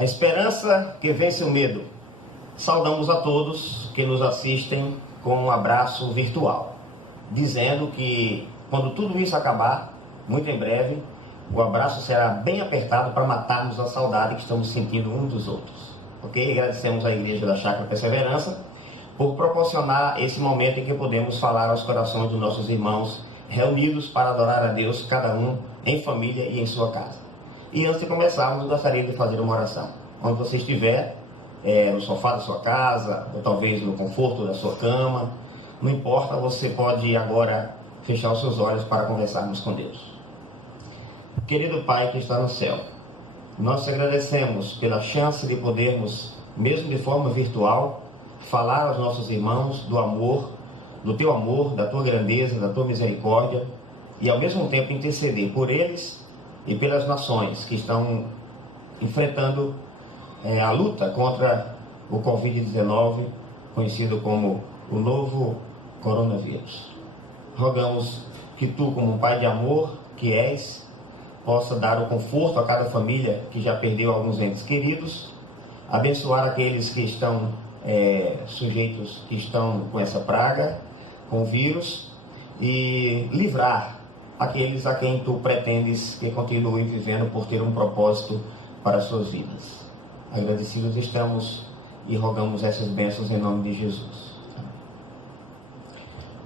A esperança que vence o medo. Saudamos a todos que nos assistem com um abraço virtual, dizendo que quando tudo isso acabar, muito em breve, o abraço será bem apertado para matarmos a saudade que estamos sentindo uns dos outros. Ok? Agradecemos à Igreja da Chácara Perseverança por proporcionar esse momento em que podemos falar aos corações dos nossos irmãos reunidos para adorar a Deus, cada um em família e em sua casa. E antes de começarmos, gostaria de fazer uma oração. Onde você estiver, no sofá da sua casa, ou talvez no conforto da sua cama, não importa, você pode agora fechar os seus olhos para conversarmos com Deus. Querido Pai que está no céu, nós te agradecemos pela chance de podermos, mesmo de forma virtual, falar aos nossos irmãos do amor, do teu amor, da tua grandeza, da tua misericórdia, e ao mesmo tempo interceder por eles e pelas nações que estão enfrentando a luta contra o Covid-19, conhecido como o novo coronavírus. Rogamos que tu, como um Pai de amor que és, possa dar o conforto a cada família que já perdeu alguns entes queridos, abençoar aqueles que estão sujeitos, que estão com essa praga, com o vírus, e livrar aqueles a quem tu pretendes que continuem vivendo por ter um propósito para as suas vidas. Agradecidos estamos e rogamos essas bênçãos em nome de Jesus.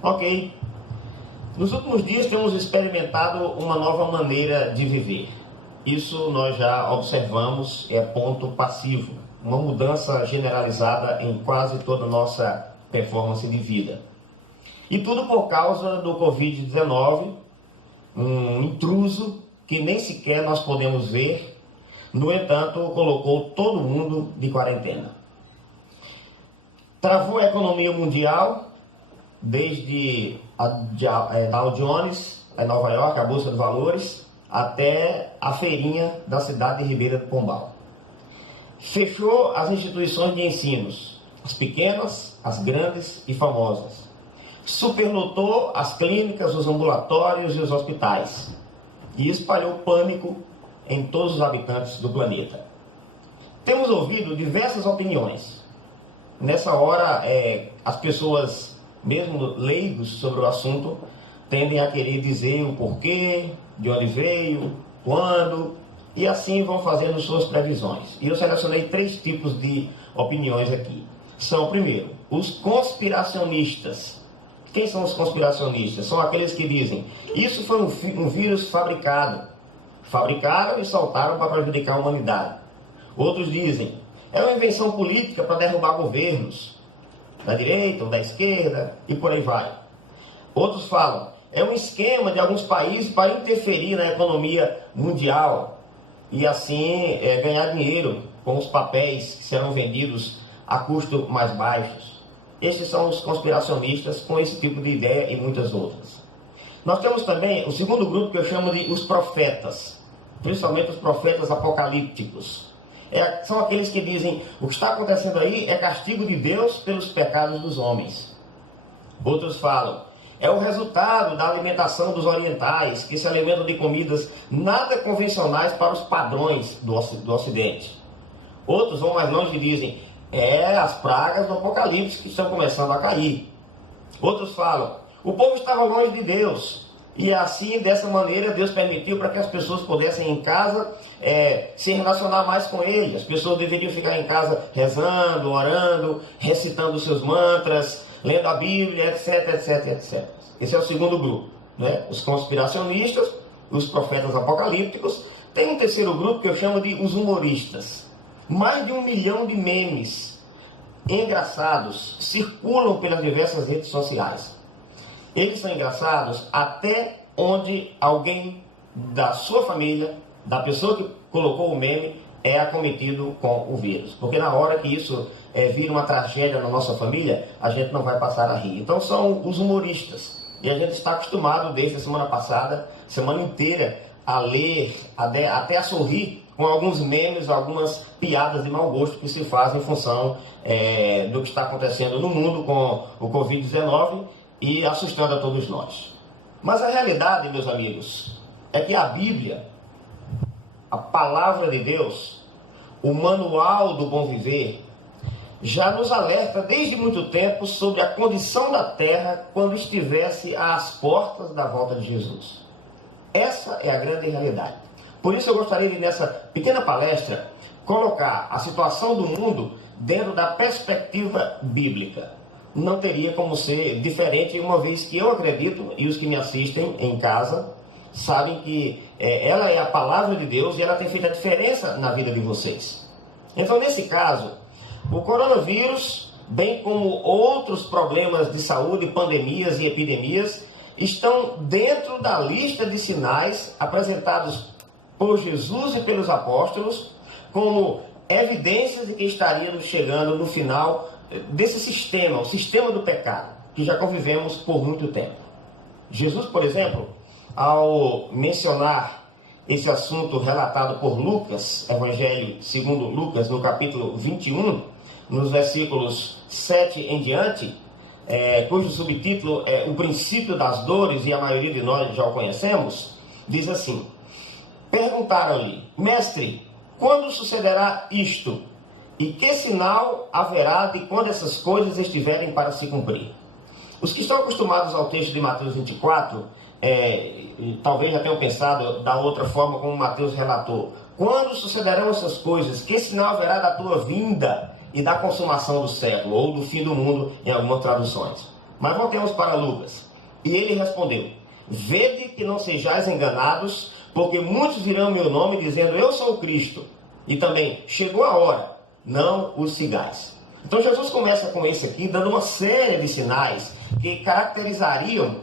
Ok. Nos últimos dias temos experimentado uma nova maneira de viver. Isso nós já observamos, é ponto passivo. Uma mudança generalizada em quase toda a nossa performance de vida. E tudo por causa do Covid-19, um intruso que nem sequer nós podemos ver, no entanto, colocou todo mundo de quarentena. Travou a economia mundial, desde a Dow Jones, em Nova York, a Bolsa de Valores, até a feirinha da cidade de Ribeira do Pombal. Fechou as instituições de ensinos, as pequenas, as grandes e famosas. Superlotou as clínicas, os ambulatórios e os hospitais. E espalhou pânico em todos os habitantes do planeta. Temos ouvido diversas opiniões. Nessa hora, as pessoas, mesmo leigos sobre o assunto, tendem a querer dizer o porquê, de onde veio, quando, e assim vão fazendo suas previsões. E eu selecionei 3 tipos de opiniões aqui. São, primeiro, os conspiracionistas. Quem são os conspiracionistas? São aqueles que dizem, isso foi um vírus fabricado. Fabricaram e soltaram para prejudicar a humanidade. Outros dizem, é uma invenção política para derrubar governos, da direita ou da esquerda, e por aí vai. Outros falam, é um esquema de alguns países para interferir na economia mundial e assim ganhar dinheiro com os papéis que serão vendidos a custo mais baixos. Esses são os conspiracionistas com esse tipo de ideia e muitas outras. Nós temos também o segundo grupo que eu chamo de os profetas, principalmente os profetas apocalípticos. São aqueles que dizem, o que está acontecendo aí é castigo de Deus pelos pecados dos homens. Outros falam, é o resultado da alimentação dos orientais, que se alimentam de comidas nada convencionais para os padrões do Ocidente. Outros vão mais longe e dizem, as pragas do Apocalipse que estão começando a cair. Outros falam, o povo estava longe de Deus, e assim, dessa maneira, Deus permitiu para que as pessoas pudessem em casa se relacionar mais com Ele. As pessoas deveriam ficar em casa rezando, orando, recitando os seus mantras, lendo a Bíblia, etc, etc, etc. Esse é o segundo grupo, né? Os conspiracionistas, os profetas apocalípticos. Tem um terceiro grupo que eu chamo de os humoristas. Mais de 1 milhão de memes engraçados circulam pelas diversas redes sociais. Eles são engraçados até onde alguém da sua família, da pessoa que colocou o meme, é acometido com o vírus. Porque na hora que isso vira uma tragédia na nossa família, a gente não vai passar a rir. Então são os humoristas. E a gente está acostumado desde a semana passada, semana inteira, a ler, até a sorrir com alguns memes, algumas piadas de mau gosto que se fazem em função do que está acontecendo no mundo com o Covid-19 e assustando a todos nós. Mas a realidade, meus amigos, é que a Bíblia, a palavra de Deus, o Manual do Bom Viver, já nos alerta desde muito tempo sobre a condição da terra quando estivesse às portas da volta de Jesus. Essa é a grande realidade. Por isso eu gostaria de, nessa pequena palestra, colocar a situação do mundo dentro da perspectiva bíblica. Não teria como ser diferente, uma vez que eu acredito, e os que me assistem em casa, sabem que ela é a palavra de Deus e ela tem feito a diferença na vida de vocês. Então, nesse caso, o coronavírus, bem como outros problemas de saúde, pandemias e epidemias, estão dentro da lista de sinais apresentados por Jesus e pelos apóstolos como evidências de que estaríamos chegando no final desse sistema, o sistema do pecado, que já convivemos por muito tempo. Jesus, por exemplo, ao mencionar esse assunto relatado por Lucas, Evangelho segundo Lucas, no capítulo 21, nos versículos 7 em diante, cujo subtítulo é O Princípio das Dores, e a maioria de nós já o conhecemos, diz assim: perguntaram-lhe, mestre, quando sucederá isto? E que sinal haverá de quando essas coisas estiverem para se cumprir? Os que estão acostumados ao texto de Mateus 24, talvez já tenham pensado da outra forma como Mateus relatou. Quando sucederão essas coisas? Que sinal haverá da tua vinda e da consumação do século, ou do fim do mundo, em algumas traduções? Mas voltemos para Lucas. E ele respondeu: vede que não sejais enganados, porque muitos virão em meu nome dizendo, eu sou o Cristo. E também, chegou a hora, não os sigais. Então Jesus começa com esse aqui, dando uma série de sinais que caracterizariam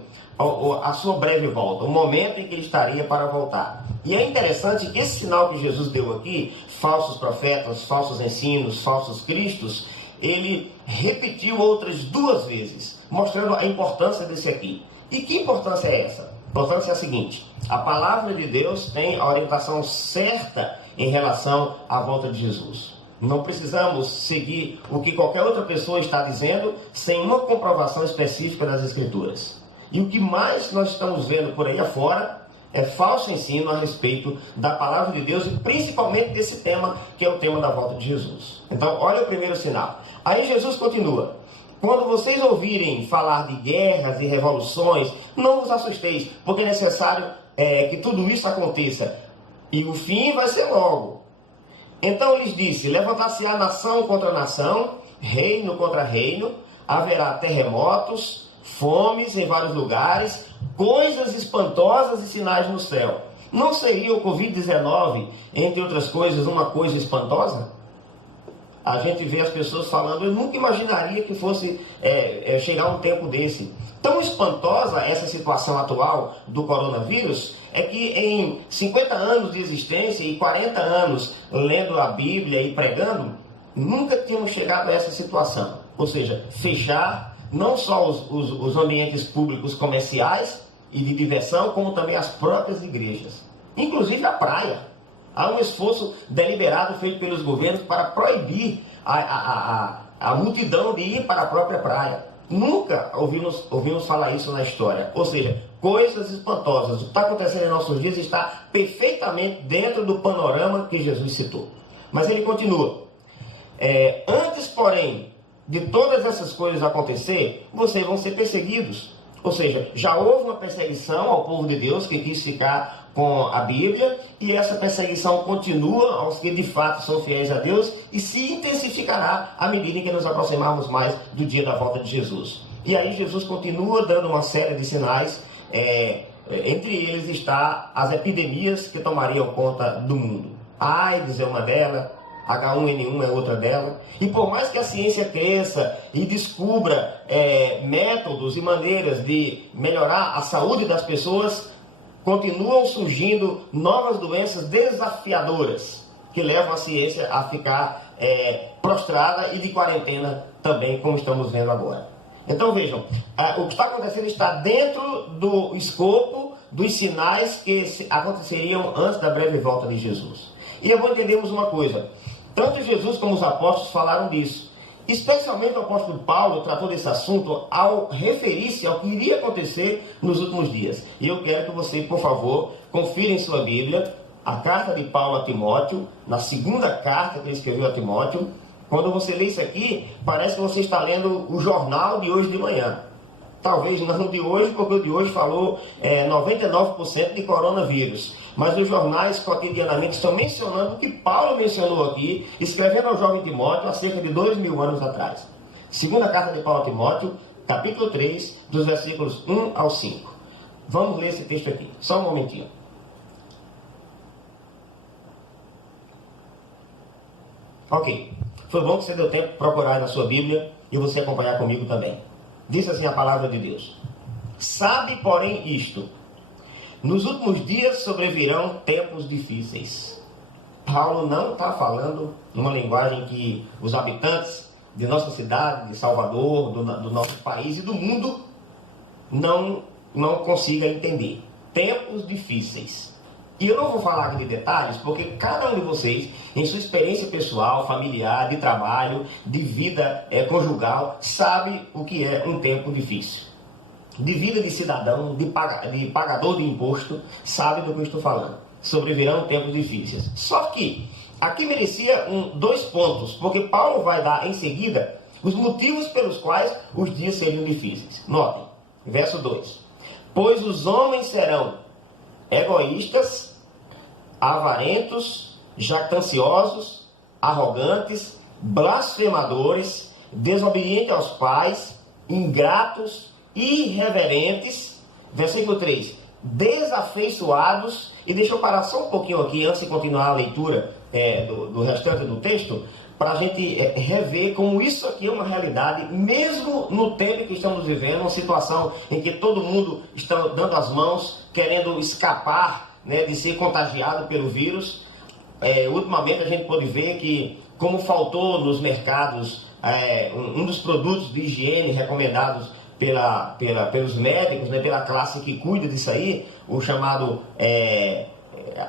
a sua breve volta, o momento em que ele estaria para voltar. E é interessante que esse sinal que Jesus deu aqui, falsos profetas, falsos ensinos, falsos cristos, ele repetiu outras 2 vezes, mostrando a importância desse aqui. E que importância é essa? A importância é a seguinte: a palavra de Deus tem a orientação certa em relação à volta de Jesus. Não precisamos seguir o que qualquer outra pessoa está dizendo sem uma comprovação específica das Escrituras. E o que mais nós estamos vendo por aí afora é falso ensino a respeito da palavra de Deus e principalmente desse tema, que é o tema da volta de Jesus. Então, olha o primeiro sinal. Aí Jesus continua: quando vocês ouvirem falar de guerras e revoluções, não vos assusteis, porque é necessário que tudo isso aconteça. E o fim vai ser logo. Então lhes disse: levantar-se-á nação contra nação, reino contra reino, haverá terremotos, fomes em vários lugares, coisas espantosas e sinais no céu. Não seria o Covid-19, entre outras coisas, uma coisa espantosa? A gente vê as pessoas falando, eu nunca imaginaria que fosse chegar um tempo desse. Tão espantosa essa situação atual do coronavírus, é que em 50 anos de existência e 40 anos lendo a Bíblia e pregando, nunca tínhamos chegado a essa situação. Ou seja, fechar não só os ambientes públicos comerciais e de diversão, como também as próprias igrejas. Inclusive a praia. Há um esforço deliberado feito pelos governos para proibir a multidão de ir para a própria praia. Nunca ouvimos falar isso na história. Ou seja, coisas espantosas. O que está acontecendo em nossos dias está perfeitamente dentro do panorama que Jesus citou. Mas ele continua. Antes, porém, de todas essas coisas acontecer, vocês vão ser perseguidos. Ou seja, já houve uma perseguição ao povo de Deus que quis ficar com a Bíblia, e essa perseguição continua aos que de fato são fiéis a Deus e se intensificará à medida em que nos aproximarmos mais do dia da volta de Jesus. E aí Jesus continua dando uma série de sinais, entre eles está as epidemias que tomariam conta do mundo. A AIDS é uma delas, H1N1 é outra delas, e por mais que a ciência cresça e descubra métodos e maneiras de melhorar a saúde das pessoas, continuam surgindo novas doenças desafiadoras que levam a ciência a ficar prostrada e de quarentena também, como estamos vendo agora. Então vejam, o que está acontecendo está dentro do escopo dos sinais que aconteceriam antes da breve volta de Jesus. E é bom entendermos uma coisa: tanto Jesus como os apóstolos falaram disso. Especialmente o apóstolo Paulo tratou desse assunto ao referir-se ao que iria acontecer nos últimos dias. E eu quero que você, por favor, confira em sua Bíblia a carta de Paulo a Timóteo, na segunda carta que ele escreveu a Timóteo. Quando você lê isso aqui, parece que você está lendo o jornal de hoje de manhã. Talvez não de hoje, porque o de hoje falou 99% de coronavírus. Mas os jornais cotidianamente estão mencionando o que Paulo mencionou aqui, escrevendo ao jovem Timóteo há cerca de 2000 anos atrás. Segunda carta de Paulo a Timóteo, capítulo 3, dos versículos 1 ao 5. Vamos ler esse texto aqui, só um momentinho. Ok, foi bom que você deu tempo de procurar na sua Bíblia e você acompanhar comigo também. Diz assim a palavra de Deus: sabe, porém, isto: nos últimos dias sobrevirão tempos difíceis. Paulo não está falando numa linguagem que os habitantes de nossa cidade, de Salvador, do nosso país e do mundo não consigam entender. Tempos difíceis. E eu não vou falar aqui de detalhes, porque cada um de vocês, em sua experiência pessoal, familiar, de trabalho, de vida conjugal, sabe o que é um tempo difícil. De vida de cidadão, de pagador de imposto, sabe do que eu estou falando. Sobrevirão tempos difíceis. Só que aqui merecia 2 pontos, porque Paulo vai dar em seguida os motivos pelos quais os dias seriam difíceis. Notem, verso 2. Pois os homens serão egoístas, avarentos, jactanciosos, arrogantes, blasfemadores, desobedientes aos pais, ingratos, irreverentes. Versículo 3. Desafeiçoados. E deixa eu parar só um pouquinho aqui, antes de continuar a leitura do restante do texto, para a gente rever como isso aqui é uma realidade, mesmo no tempo que estamos vivendo, uma situação em que todo mundo está dando as mãos, querendo escapar, de ser contagiado pelo vírus. Ultimamente a gente pode ver que, como faltou nos mercados um dos produtos de higiene recomendados pelos médicos, pela classe que cuida disso aí, o chamado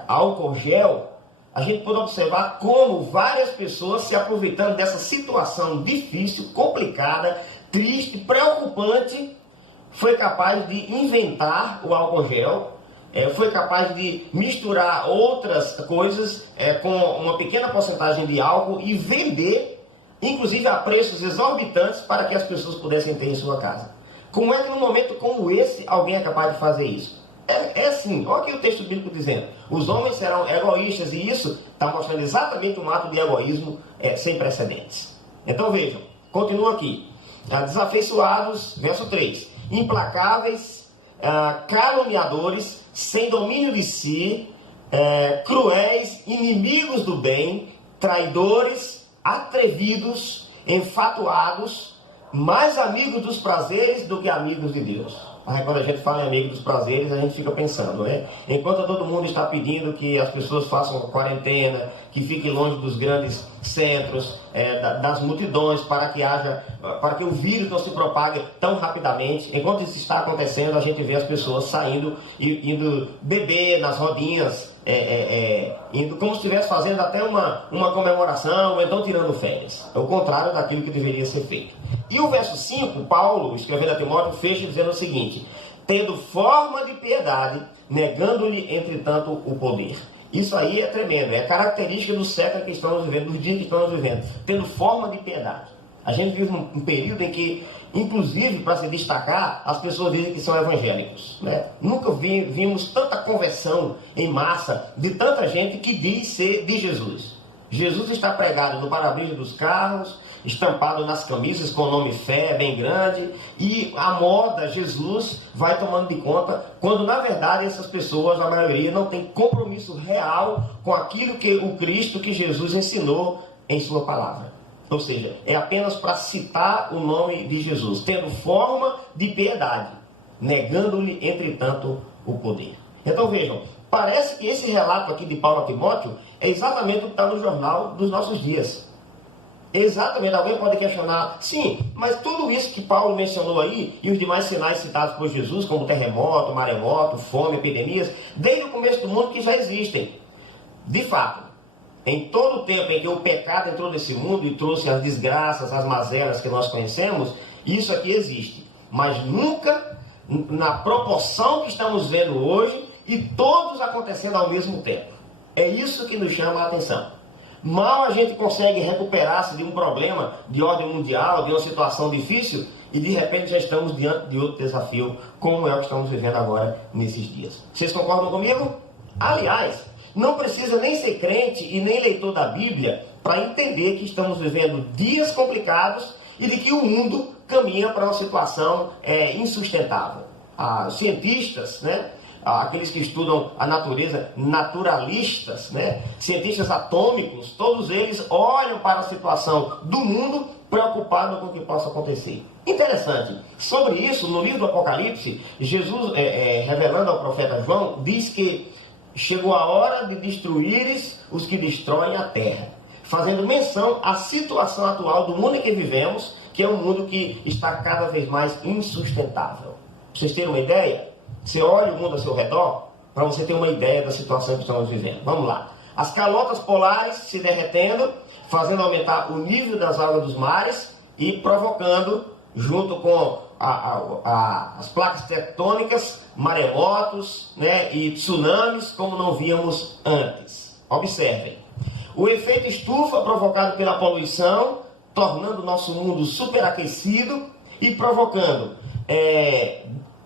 álcool gel, a gente pode observar como várias pessoas se aproveitando dessa situação difícil, complicada, triste, preocupante, foi capaz de inventar o álcool gel, foi capaz de misturar outras coisas com uma pequena porcentagem de álcool e vender, inclusive a preços exorbitantes, para que as pessoas pudessem ter em sua casa. Como é que num momento como esse alguém é capaz de fazer isso? É assim, olha aqui o texto bíblico dizendo: os homens serão egoístas, e isso está mostrando exatamente um ato de egoísmo sem precedentes. Então vejam, continua aqui: desafeiçoados, verso 3, implacáveis, caluniadores, sem domínio de si, cruéis, inimigos do bem, traidores, atrevidos, enfatuados, mais amigos dos prazeres do que amigos de Deus. Aí quando a gente fala em amigo dos prazeres, a gente fica pensando, enquanto todo mundo está pedindo que as pessoas façam quarentena, que fiquem longe dos grandes centros, das multidões, para que o vírus não se propague tão rapidamente, enquanto isso está acontecendo, a gente vê as pessoas saindo e indo beber nas rodinhas, indo como se estivesse fazendo até uma comemoração, ou então tirando férias. É o contrário daquilo que deveria ser feito. E o verso 5, Paulo, escrevendo a Timóteo, fecha dizendo o seguinte: tendo forma de piedade, negando-lhe, entretanto, o poder. Isso aí é tremendo, é característica do século que estamos vivendo, dos dias que estamos vivendo. Tendo forma de piedade. A gente vive um período em que, inclusive, para se destacar, as pessoas dizem que são evangélicos. Nunca vimos tanta conversão em massa de tanta gente que diz ser de Jesus. Jesus está pregado no para-brisa dos carros, estampado nas camisas com o nome fé bem grande, e a moda Jesus vai tomando de conta, quando na verdade essas pessoas, a maioria, não tem compromisso real com aquilo que o Cristo, que Jesus ensinou em sua palavra. Ou seja, é apenas para citar o nome de Jesus, tendo forma de piedade, negando-lhe, entretanto, o poder. Então vejam, parece que esse relato aqui de Paulo a Timóteo é exatamente o que está no jornal dos nossos dias. Exatamente, alguém pode questionar, sim, mas tudo isso que Paulo mencionou aí, e os demais sinais citados por Jesus, como terremoto, maremoto, fome, epidemias, desde o começo do mundo que já existem. De fato, em todo o tempo em que o pecado entrou nesse mundo e trouxe as desgraças, as mazelas que nós conhecemos, isso aqui existe. Mas nunca na proporção que estamos vendo hoje, e todos acontecendo ao mesmo tempo. É isso que nos chama a atenção. Mal a gente consegue recuperar-se de um problema de ordem mundial, de uma situação difícil, e de repente já estamos diante de outro desafio, como é o que estamos vivendo agora nesses dias. Vocês concordam comigo? Aliás, não precisa nem ser crente e nem leitor da Bíblia para entender que estamos vivendo dias complicados e de que o mundo caminha para uma situação insustentável. Os cientistas, aqueles que estudam a natureza, naturalistas, cientistas atômicos, todos eles olham para a situação do mundo preocupados com o que possa acontecer. Interessante, sobre isso, no livro do Apocalipse, Jesus, revelando ao profeta João, diz que chegou a hora de destruíres os que destroem a terra, fazendo menção à situação atual do mundo em que vivemos, que é um mundo que está cada vez mais insustentável. Pra vocês terem uma ideia, você olha o mundo ao seu redor, para você ter uma ideia da situação que estamos vivendo. Vamos lá. As calotas polares se derretendo, fazendo aumentar o nível das águas dos mares e provocando, junto com as placas tectônicas, maremotos, e tsunamis, como não víamos antes. Observem. O efeito estufa provocado pela poluição, tornando o nosso mundo superaquecido e provocando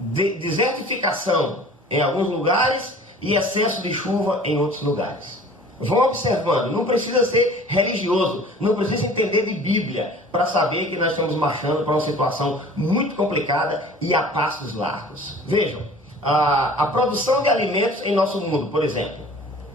desertificação em alguns lugares e excesso de chuva em outros lugares. Vão observando, não precisa ser religioso, não precisa entender de Bíblia para saber que nós estamos marchando para uma situação muito complicada e a passos largos. Vejam, a produção de alimentos em nosso mundo, por exemplo.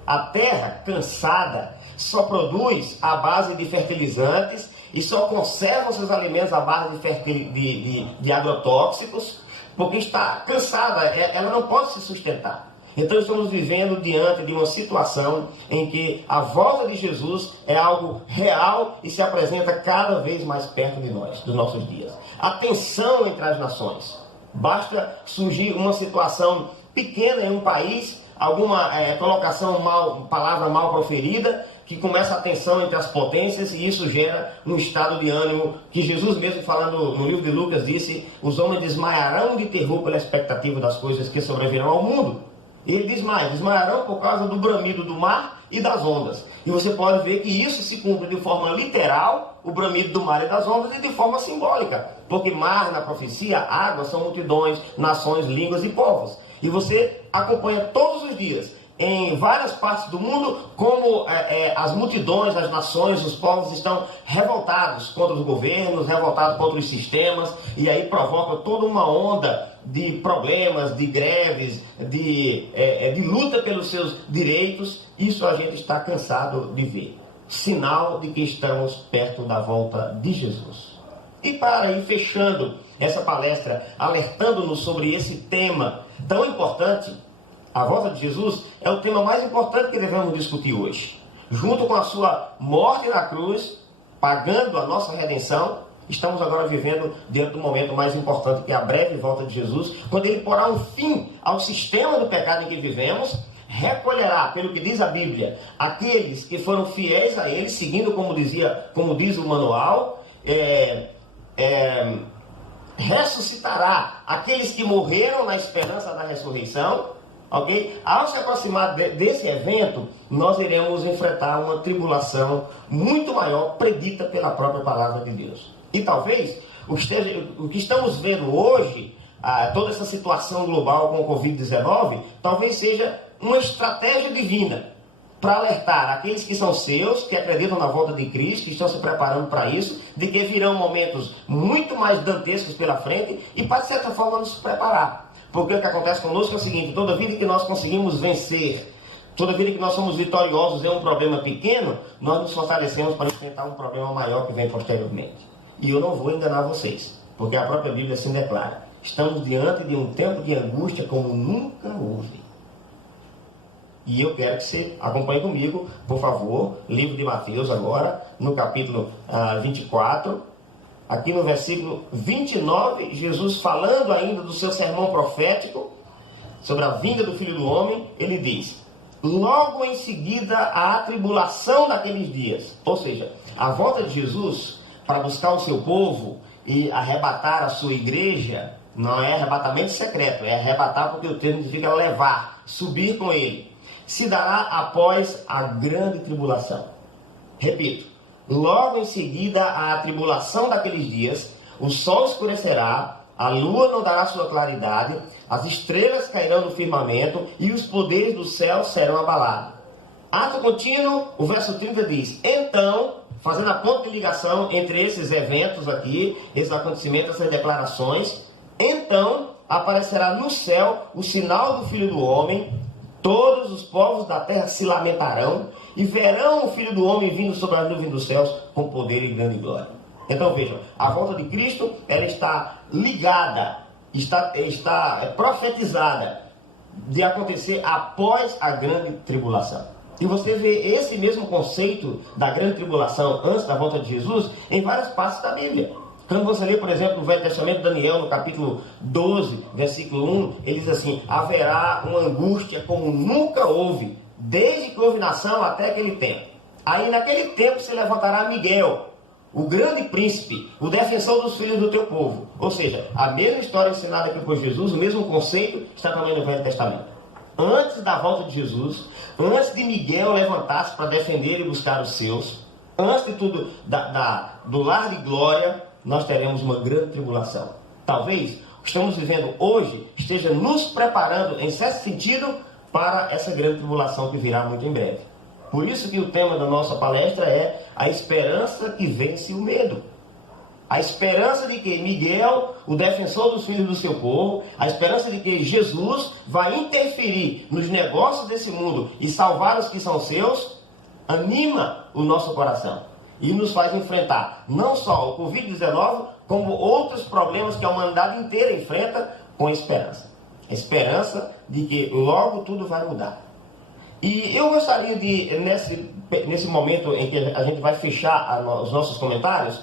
A terra cansada só produz à base de fertilizantes e só conserva seus alimentos à base de agrotóxicos, porque está cansada, ela não pode se sustentar. Então estamos vivendo diante de uma situação em que a volta de Jesus é algo real e se apresenta cada vez mais perto de nós, dos nossos dias. A tensão entre as nações. Basta surgir uma situação pequena em um país, alguma palavra mal proferida, que começa a tensão entre as potências e isso gera um estado de ânimo que Jesus mesmo, falando no livro de Lucas, disse: os homens desmaiarão de terror pela expectativa das coisas que sobrevirão ao mundo. E ele diz mais: desmaiarão por causa do bramido do mar e das ondas. E você pode ver que isso se cumpre de forma literal, o bramido do mar e das ondas, e de forma simbólica. Porque mar, na profecia, água, são multidões, nações, línguas e povos. E você acompanha todos os dias, em várias partes do mundo, como as multidões, as nações, os povos estão revoltados contra os governos, revoltados contra os sistemas, e aí provoca toda uma onda de problemas, de greves, de luta pelos seus direitos. Isso a gente está cansado de ver. Sinal de que estamos perto da volta de Jesus. E para ir fechando essa palestra, alertando-nos sobre esse tema tão importante, a volta de Jesus é o tema mais importante que devemos discutir hoje. Junto com a sua morte na cruz, pagando a nossa redenção, estamos agora vivendo diante do momento mais importante, que é a breve volta de Jesus, quando ele porá um fim ao sistema do pecado em que vivemos, recolherá, pelo que diz a Bíblia, aqueles que foram fiéis a ele, seguindo como diz o manual, ressuscitará aqueles que morreram na esperança da ressurreição. Okay? Ao se aproximar desse evento, nós iremos enfrentar uma tribulação muito maior, predita pela própria palavra de Deus. E talvez o que estamos vendo hoje, toda essa situação global com o Covid-19, talvez seja uma estratégia divina para alertar aqueles que são seus, que acreditam na volta de Cristo, que estão se preparando para isso, de que virão momentos muito mais dantescos pela frente e, para de certa forma, nos preparar. Porque o que acontece conosco é o seguinte: toda vida que nós conseguimos vencer, toda vida que nós somos vitoriosos em um problema pequeno, nós nos fortalecemos para enfrentar um problema maior que vem posteriormente. E eu não vou enganar vocês, porque a própria Bíblia assim declara: estamos diante de um tempo de angústia como nunca houve. E eu quero que você acompanhe comigo, por favor, livro de Mateus agora, no capítulo 24, aqui no versículo 29, Jesus falando ainda do seu sermão profético, sobre a vinda do Filho do Homem, ele diz: logo em seguida a tribulação daqueles dias, ou seja, a volta de Jesus para buscar o seu povo e arrebatar a sua igreja, não é arrebatamento secreto, é arrebatar porque o termo significa levar, subir com ele. se dará após a grande tribulação. Repito, logo em seguida à tribulação daqueles dias, o sol escurecerá, a lua não dará sua claridade, as estrelas cairão do firmamento e os poderes do céu serão abalados. Ato contínuo, o verso 30 diz: então, fazendo a ponta de ligação entre esses eventos aqui, esses acontecimentos, essas declarações, então aparecerá no céu o sinal do Filho do Homem, todos os povos da terra se lamentarão e verão o Filho do Homem vindo sobre as nuvens dos céus com poder e grande glória. Então vejam, a volta de Cristo, ela está ligada, está profetizada de acontecer após a grande tribulação. E você vê esse mesmo conceito da grande tribulação antes da volta de Jesus em várias partes da Bíblia. Quando você lê, por exemplo, no Velho Testamento, Daniel, no capítulo 12, versículo 1, ele diz assim: haverá uma angústia como nunca houve, desde que houve nação até aquele tempo. Aí naquele tempo se levantará Miguel, o grande príncipe, o defensor dos filhos do teu povo. Ou seja, a mesma história ensinada aqui por Jesus, o mesmo conceito, está também no Velho Testamento. Antes da volta de Jesus, antes de Miguel levantar-se para defender e buscar os seus, antes de tudo do lar de glória, nós teremos uma grande tribulação. Talvez o que estamos vivendo hoje esteja nos preparando, em certo sentido, para essa grande tribulação que virá muito em breve. Por isso que o tema da nossa palestra é a esperança que vence o medo. A esperança de que Miguel, o defensor dos filhos do seu povo, a esperança de que Jesus vai interferir nos negócios desse mundo e salvar os que são seus, anima o nosso coração e nos faz enfrentar não só o Covid-19, como outros problemas que a humanidade inteira enfrenta com esperança. A esperança de que logo tudo vai mudar. E eu gostaria de, nesse momento em que a gente vai fechar os nossos comentários,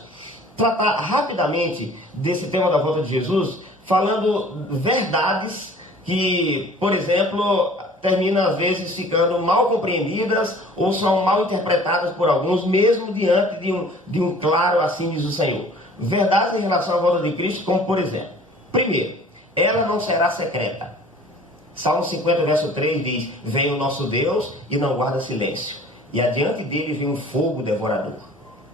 tratar rapidamente desse tema da volta de Jesus, falando verdades que, por exemplo, terminam às vezes ficando mal compreendidas ou são mal interpretadas por alguns, mesmo diante de um claro assim diz o Senhor. Verdades em relação à volta de Cristo, como por exemplo, primeiro, ela não será secreta. Salmo 50, verso 3 diz: vem o nosso Deus e não guarda silêncio, e adiante dele vem um fogo devorador.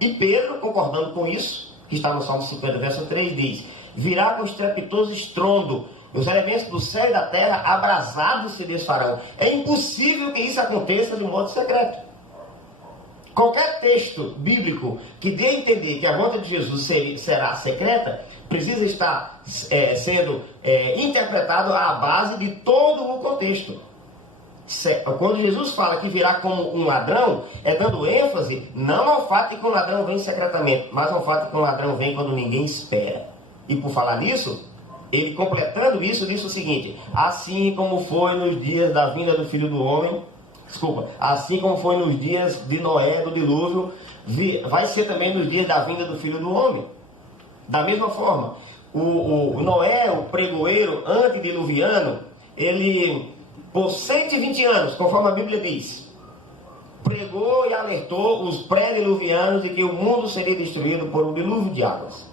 E Pedro, concordando com isso, que está no Salmo 50, verso 3, diz: virá com estrepitoso estrondo, os elementos do céu e da terra abrasados se desfarão. É impossível que isso aconteça de modo secreto. Qualquer texto bíblico que dê a entender que a volta de Jesus será secreta, precisa estar sendo interpretado à base de todo o contexto. Quando Jesus fala que virá como um ladrão, é dando ênfase não ao fato de que um ladrão vem secretamente, mas ao fato de que um ladrão vem quando ninguém espera. E por falar nisso, ele completando isso, disse o seguinte: assim como foi nos dias da vinda do Filho do Homem, assim como foi nos dias de Noé, do dilúvio, vai ser também nos dias da vinda do Filho do Homem. Da mesma forma, o Noé, o pregoeiro antediluviano, ele, por 120 anos, conforme a Bíblia diz, pregou e alertou os pré-diluvianos de que o mundo seria destruído por um dilúvio de águas.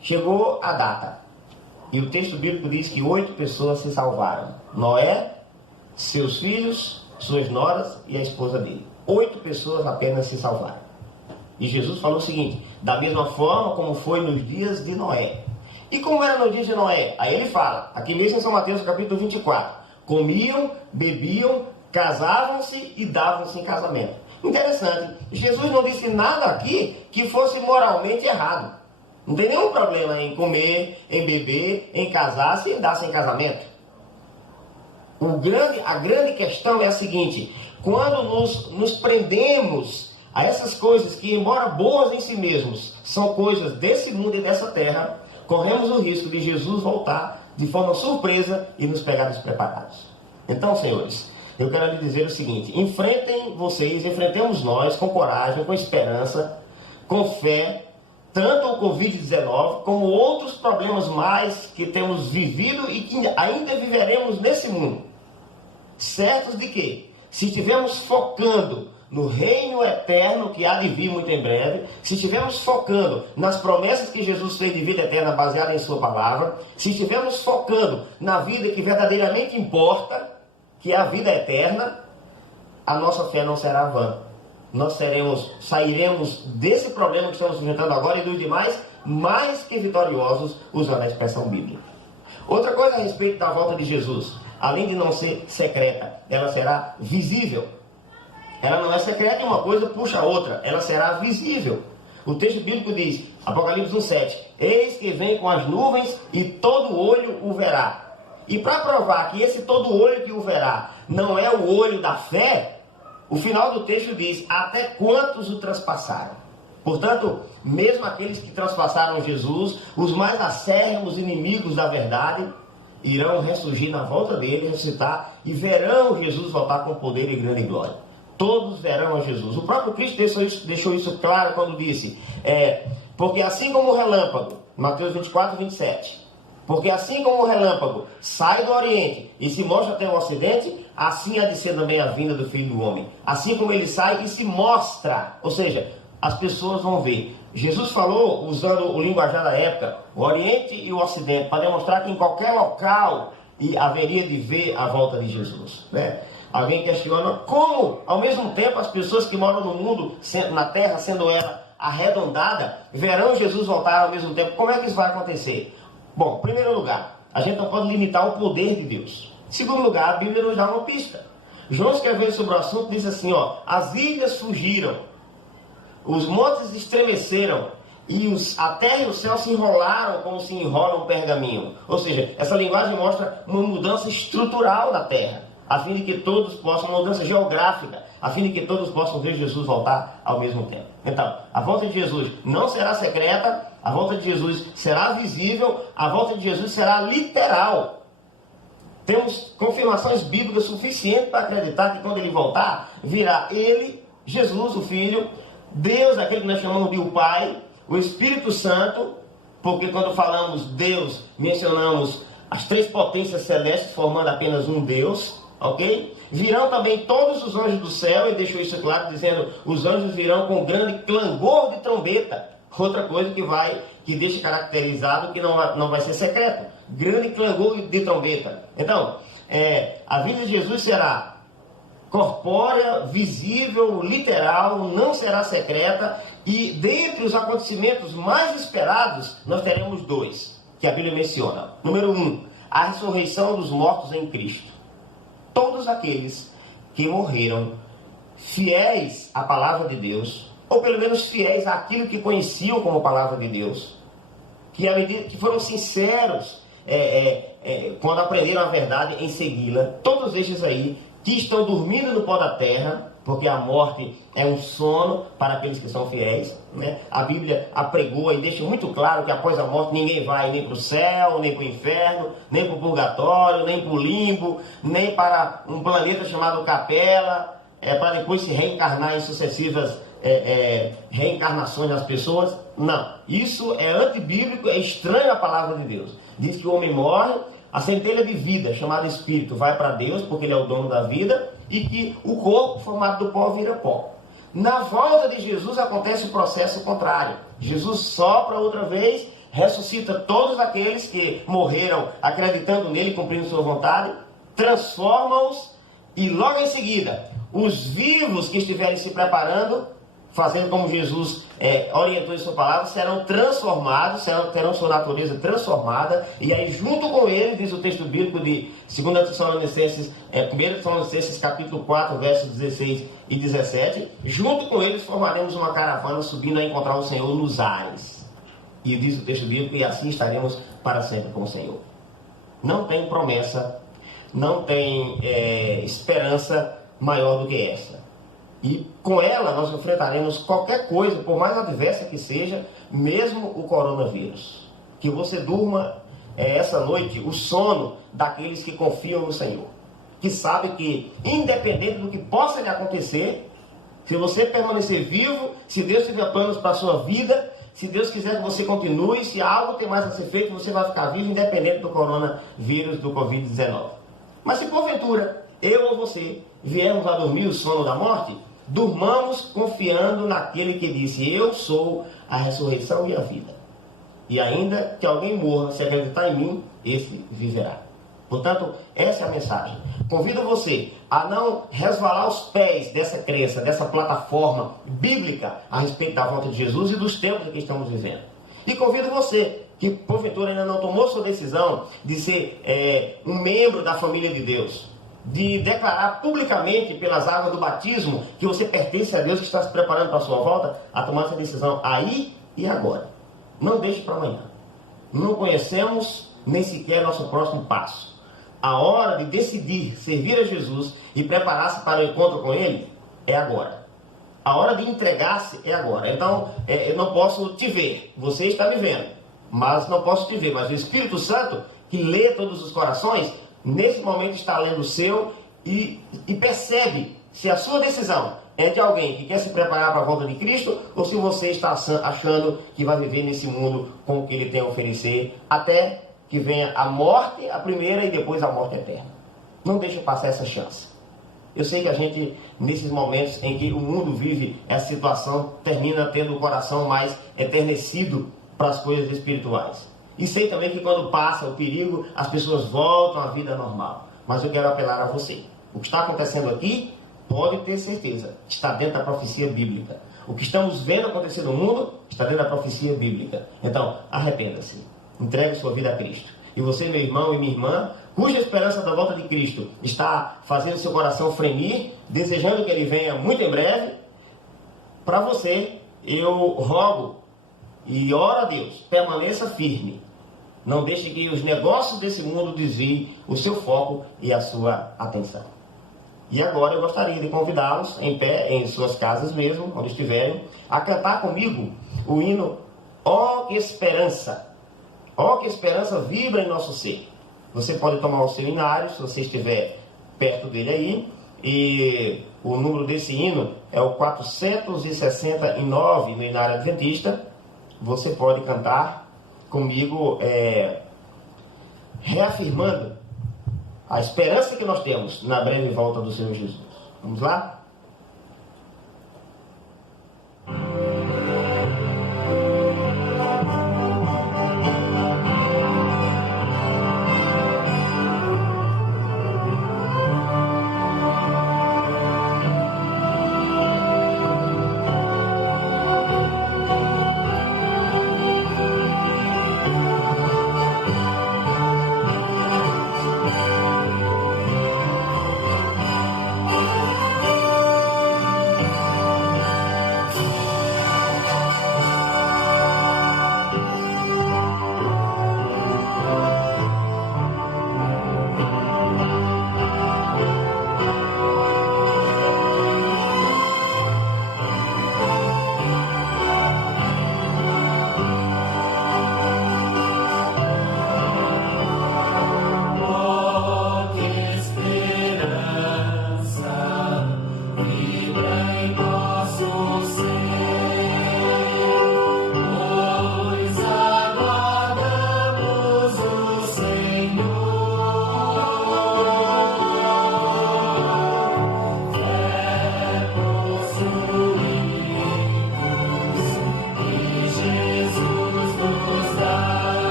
Chegou a data, e o texto bíblico diz que 8 pessoas se salvaram: Noé, seus filhos, suas noras e a esposa dele. 8 pessoas apenas se salvaram. E Jesus falou o seguinte: da mesma forma como foi nos dias de Noé. E como era nos dias de Noé? Aí ele fala, aqui mesmo em São Mateus, capítulo 24: comiam, bebiam, casavam-se e davam-se em casamento. Interessante, Jesus não disse nada aqui que fosse moralmente errado. Não tem nenhum problema em comer, em beber, em casar-se e dar-se em casamento. A grande questão é a seguinte: quando nos prendemos a essas coisas que, embora boas em si mesmos, são coisas desse mundo e dessa terra, corremos o risco de Jesus voltar de forma surpresa e nos pegar despreparados. Então, senhores, eu quero lhe dizer o seguinte: enfrentemos nós com coragem, com esperança, com fé, tanto o Covid-19 como outros problemas mais que temos vivido e que ainda viveremos nesse mundo. Certos de que, se estivermos focando no reino eterno que há de vir muito em breve, se estivermos focando nas promessas que Jesus fez de vida eterna baseada em sua palavra, se estivermos focando na vida que verdadeiramente importa, que é a vida eterna, a nossa fé não será vã. Nós sairemos desse problema que estamos enfrentando agora e dos demais, mais que vitoriosos, usando a expressão bíblica. Outra coisa a respeito da volta de Jesus, além de não ser secreta, ela será visível. Ela não é secreta e uma coisa puxa a outra, ela será visível. O texto bíblico diz, Apocalipse 1,7, eis que vem com as nuvens e todo olho o verá. E para provar que esse todo olho que o verá não é o olho da fé, o final do texto diz, até quantos o transpassaram. Portanto, mesmo aqueles que transpassaram Jesus, os mais acérrimos inimigos da verdade, irão ressurgir na volta dele, ressuscitar, e verão Jesus voltar com poder e grande glória. Todos verão a Jesus. O próprio Cristo deixou isso claro quando disse, porque assim como o relâmpago, Mateus 24, 27, porque assim como o relâmpago sai do Oriente e se mostra até o Ocidente, assim há de ser também a vinda do Filho do Homem. Assim como ele sai e se mostra, ou seja, as pessoas vão ver. Jesus falou, usando o linguajar da época, o Oriente e o Ocidente, para demonstrar que em qualquer local haveria de ver a volta de Jesus, né? Alguém questiona como, ao mesmo tempo, as pessoas que moram no mundo, na terra, sendo ela arredondada, verão Jesus voltar ao mesmo tempo. Como é que isso vai acontecer? Bom, em primeiro lugar, a gente não pode limitar o poder de Deus. Em segundo lugar, a Bíblia nos dá uma pista. João escreveu sobre o assunto, diz assim, as ilhas fugiram, os montes estremeceram, e a terra e o céu se enrolaram como se enrola um pergaminho. Ou seja, essa linguagem mostra uma mudança estrutural da terra, a fim de que todos possam, uma mudança geográfica, a fim de que todos possam ver Jesus voltar ao mesmo tempo. Então, a volta de Jesus não será secreta, a volta de Jesus será visível, a volta de Jesus será literal. Temos confirmações bíblicas suficientes para acreditar que quando ele voltar, virá ele, Jesus, o Filho, Deus, aquele que nós chamamos de o Pai, o Espírito Santo, porque quando falamos Deus, mencionamos as três potências celestes formando apenas um Deus, ok? Virão também todos os anjos do céu, e deixou isso claro, dizendo, os anjos virão com grande clangor de trombeta. Outra coisa que deixa caracterizado que não vai ser secreto. Grande clangor de trombeta. Então, a vinda de Jesus será corpórea, visível, literal, não será secreta, e dentre os acontecimentos mais esperados, nós teremos dois, que a Bíblia menciona. Número 1, a ressurreição dos mortos em Cristo. Todos aqueles que morreram fiéis à palavra de Deus, ou pelo menos fiéis àquilo que conheciam como palavra de Deus, que foram sinceros quando aprenderam a verdade em segui-la, todos estes aí que estão dormindo no pó da terra, porque a morte é um sono para aqueles que são fiéis, né? A Bíblia apregoa e deixa muito claro que após a morte ninguém vai nem para o céu, nem para o inferno, nem para o purgatório, nem para o limbo, nem para um planeta chamado Capela, para depois se reencarnar em sucessivas reencarnações das pessoas. Não, isso é antibíblico, é estranho à palavra de Deus. Diz que o homem morre, a centelha de vida, chamada espírito, vai para Deus, porque ele é o dono da vida, e que o corpo formado do pó vira pó. Na volta de Jesus acontece o processo contrário. Jesus sopra outra vez, ressuscita todos aqueles que morreram acreditando nele, cumprindo sua vontade, transforma-os, e logo em seguida, os vivos que estiverem se preparando, fazendo como Jesus orientou em sua palavra, serão transformados, terão sua natureza transformada, e aí junto com ele, diz o texto bíblico de 2 Tessalonicenses, 1 Tessalonicenses capítulo 4, versos 16 e 17, junto com eles formaremos uma caravana subindo a encontrar o Senhor nos ares. E diz o texto bíblico, e assim estaremos para sempre com o Senhor. Não tem promessa, não tem esperança maior do que essa. E com ela nós enfrentaremos qualquer coisa, por mais adversa que seja, mesmo o coronavírus. Que você durma essa noite o sono daqueles que confiam no Senhor. Que sabe que, independente do que possa lhe acontecer, se você permanecer vivo, se Deus tiver planos para a sua vida, se Deus quiser que você continue, se algo tem mais a ser feito, você vai ficar vivo, independente do coronavírus, do Covid-19. Mas se porventura, eu ou você, viermos a dormir o sono da morte, durmamos confiando naquele que disse, eu sou a ressurreição e a vida. E ainda que alguém morra, se acreditar em mim, esse viverá. Portanto, essa é a mensagem. Convido você a não resvalar os pés dessa crença, dessa plataforma bíblica a respeito da volta de Jesus e dos tempos que estamos vivendo. E convido você que porventura ainda não tomou sua decisão de ser um membro da família de Deus, de declarar publicamente pelas águas do batismo que você pertence a Deus, que está se preparando para a sua volta, a tomar essa decisão aí e agora. Não deixe para amanhã. Não conhecemos nem sequer nosso próximo passo. A hora de decidir servir a Jesus e preparar-se para o encontro com Ele é agora. A hora de entregar-se é agora. Então, eu não posso te ver. Você está me vendo, mas não posso te ver. Mas o Espírito Santo, que lê todos os corações, nesse momento está lendo o seu e percebe se a sua decisão é de alguém que quer se preparar para a volta de Cristo ou se você está achando que vai viver nesse mundo com o que Ele tem a oferecer até que venha a morte, a primeira, e depois a morte eterna. Não deixe passar essa chance. Eu sei que a gente, nesses momentos em que o mundo vive essa situação, termina tendo o coração mais eternecido para as coisas espirituais. E sei também que quando passa o perigo, as pessoas voltam à vida normal. Mas eu quero apelar a você. O que está acontecendo aqui, pode ter certeza, está dentro da profecia bíblica. O que estamos vendo acontecer no mundo, está dentro da profecia bíblica. Então, arrependa-se. Entregue sua vida a Cristo. E você, meu irmão e minha irmã, cuja esperança da volta de Cristo está fazendo seu coração fremir, desejando que Ele venha muito em breve, para você, eu rogo e oro a Deus, permaneça firme. Não deixe que os negócios desse mundo desviem o seu foco e a sua atenção. E agora eu gostaria de convidá-los, em pé, em suas casas mesmo, onde estiverem, a cantar comigo o hino Ó que Esperança! Ó que esperança vibra em nosso ser. Você pode tomar o seu inário, se você estiver perto dele aí. E o número desse hino é o 469 no inário adventista. Você pode cantar comigo, reafirmando a esperança que nós temos na breve volta do Senhor Jesus. Vamos lá?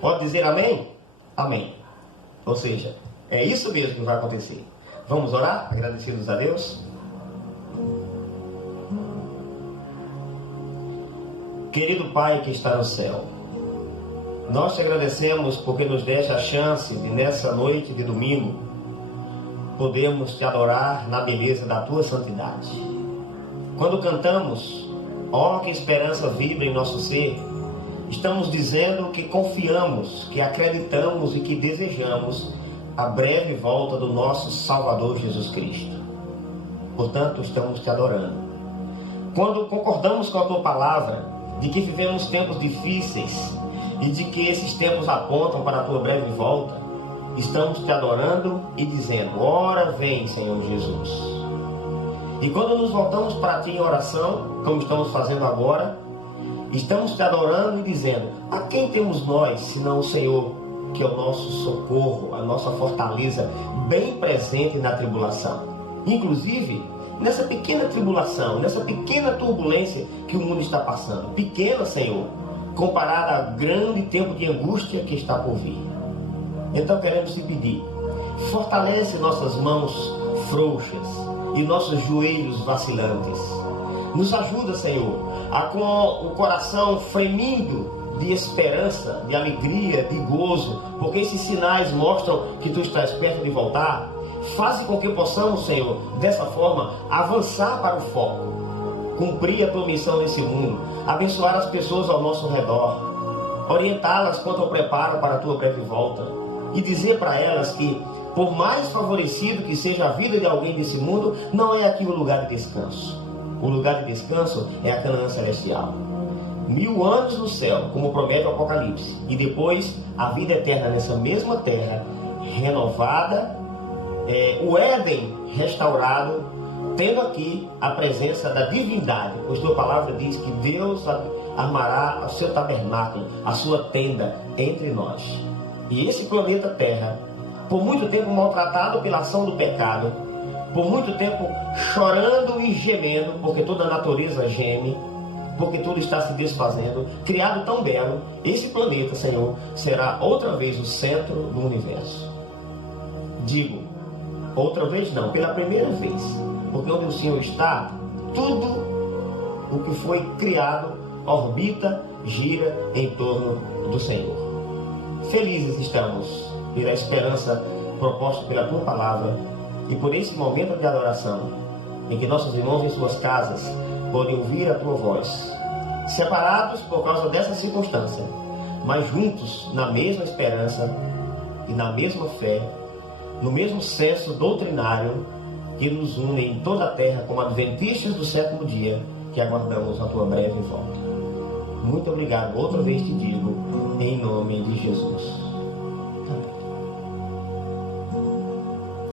Pode dizer amém? Amém. Ou seja, é isso mesmo que vai acontecer. Vamos orar, agradecidos a Deus? Querido Pai que está no céu, nós te agradecemos porque nos deste a chance de, nessa noite de domingo, podemos te adorar na beleza da tua santidade. Quando cantamos, ó que esperança vibra em nosso ser, estamos dizendo que confiamos, que acreditamos e que desejamos a breve volta do nosso Salvador Jesus Cristo. Portanto, estamos te adorando. Quando concordamos com a tua palavra, de que vivemos tempos difíceis e de que esses tempos apontam para a tua breve volta, estamos te adorando e dizendo: ora vem, Senhor Jesus. E quando nos voltamos para ti em oração, como estamos fazendo agora, estamos te adorando e dizendo: a quem temos nós, senão o Senhor, que é o nosso socorro, a nossa fortaleza, bem presente na tribulação. Inclusive, nessa pequena tribulação, nessa pequena turbulência que o mundo está passando. Pequena, Senhor, comparada ao grande tempo de angústia que está por vir. Então queremos te pedir, fortalece nossas mãos frouxas e nossos joelhos vacilantes. Nos ajuda, Senhor, a com o coração fremindo de esperança, de alegria, de gozo, porque esses sinais mostram que tu estás perto de voltar. Faz com que possamos, Senhor, dessa forma, avançar para o foco, cumprir a tua missão nesse mundo, abençoar as pessoas ao nosso redor, orientá-las quanto ao preparo para a tua breve volta e dizer para elas que, por mais favorecido que seja a vida de alguém desse mundo, não é aqui o lugar de descanso. O lugar de descanso é a Canaã celestial. 1000 anos no céu, como promete o Apocalipse, e depois a vida eterna nessa mesma terra, renovada, o Éden restaurado, tendo aqui a presença da divindade, pois tua palavra diz que Deus armará o seu tabernáculo, a sua tenda entre nós. E esse planeta Terra, por muito tempo maltratado pela ação do pecado, por muito tempo chorando e gemendo, porque toda a natureza geme, porque tudo está se desfazendo, criado tão belo, esse planeta, Senhor, será outra vez o centro do universo. Digo, outra vez não, pela primeira vez, porque onde o Senhor está, tudo o que foi criado orbita, gira em torno do Senhor. Felizes estamos pela esperança proposta pela tua palavra e por esse momento de adoração, em que nossos irmãos em suas casas podem ouvir a tua voz, separados por causa dessa circunstância, mas juntos na mesma esperança e na mesma fé, no mesmo senso doutrinário que nos une em toda a terra como adventistas do sétimo dia, que aguardamos a tua breve volta. Muito obrigado, outra vez te digo, em nome de Jesus.